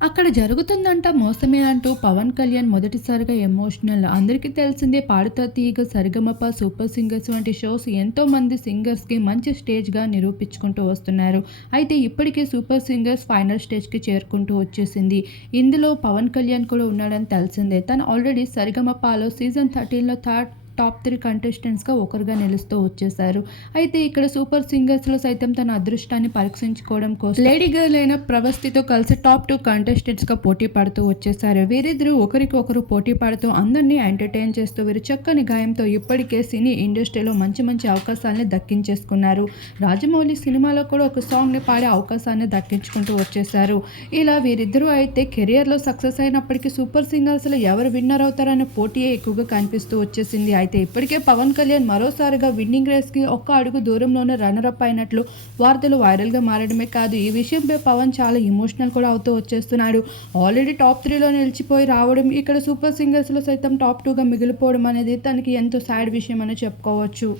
అక్కడ జరుగుతుందంట మోసమే అంటూ పవన్ కళ్యాణ్ మొదటిసారిగా ఎమోషనల్. అందరికీ తెలిసిందే 'పాడుతా తీగ', 'సరిగమప', 'సూపర్ సింగర్స్' వంటి షోస్ ఎంతోమంది సింగర్స్‌కి మంచి స్టేజ్‌గా నిరూపించుకుంటూ వస్తున్నారు. అయితే ఇప్పటికే 'సూపర్ సింగర్స్' ఫైనల్ స్టేజ్‌కి చేరుకుంటూ వచ్చేసింది. ఇందులో పవన్ కళ్యాణ్ కూడా ఉన్నాడని తెలిసిందే. తను ఆల్రెడీ 'సరిగమప'లో సీజన్ 13లో టాప్ 3 కంటెస్టెంట్స్‌గా ఒకరుగా నిలుస్తూ వచ్చేశారు. అయితే ఇక్కడ 'సూపర్ సింగర్స్‌లో' సైతం తన అదృష్టాన్ని పరీక్షించుకోవడం కోసం లేడీ గర్ల్ అయిన ప్రభస్తితో కలిసి టాప్ 2 కంటెస్టెంట్స్‌గా పోటీ పడుతూ వచ్చేశారు. వీరిద్దరూ ఒకరికొకరు పోటీ పడుతూ అందరినీ ఎంటర్‌టైన్ చేస్తూ వీరు చక్కని గాయంతో ఇప్పటికే సినీ ఇండస్ట్రీలో మంచి మంచి అవకాశాలను దక్కించేసుకున్నారు. రాజమౌళి సినిమాలో కూడా ఒక సాంగ్‌ని పాడే అవకాశాన్ని దక్కించుకుంటూ వచ్చేశారు. ఇలా వీరిద్దరూ అయితే కెరియర్‌లో సక్సెస్ అయినప్పటికీ 'సూపర్ సింగర్స్‌లో' ఎవరు విన్నర్ అవుతారనే పోటీయే ఎక్కువగా కనిపిస్తూ వచ్చేసింది. అయితే ఇప్పటికే పవన్ కళ్యాణ్ మరోసారిగా విన్నింగ్ రేస్‌కి ఒక్క అడుగు దూరంలోనే రన్నర్ అప్ అయినట్లు వార్తలు వైరల్‌గా మారడమే కాదు, ఈ విషయంపై పవన్ చాలా ఎమోషనల్ కూడా అవుతూ వచ్చేస్తున్నాడు. ఆల్రెడీ టాప్ 3లో నిలిచిపోయి రావడం, ఇక్కడ 'సూపర్ సింగర్స్‌లో' సైతం టాప్ 2గా మిగిలిపోవడం అనేది తనకి ఎంతో సాడ్ విషయం అని చెప్పుకోవచ్చు.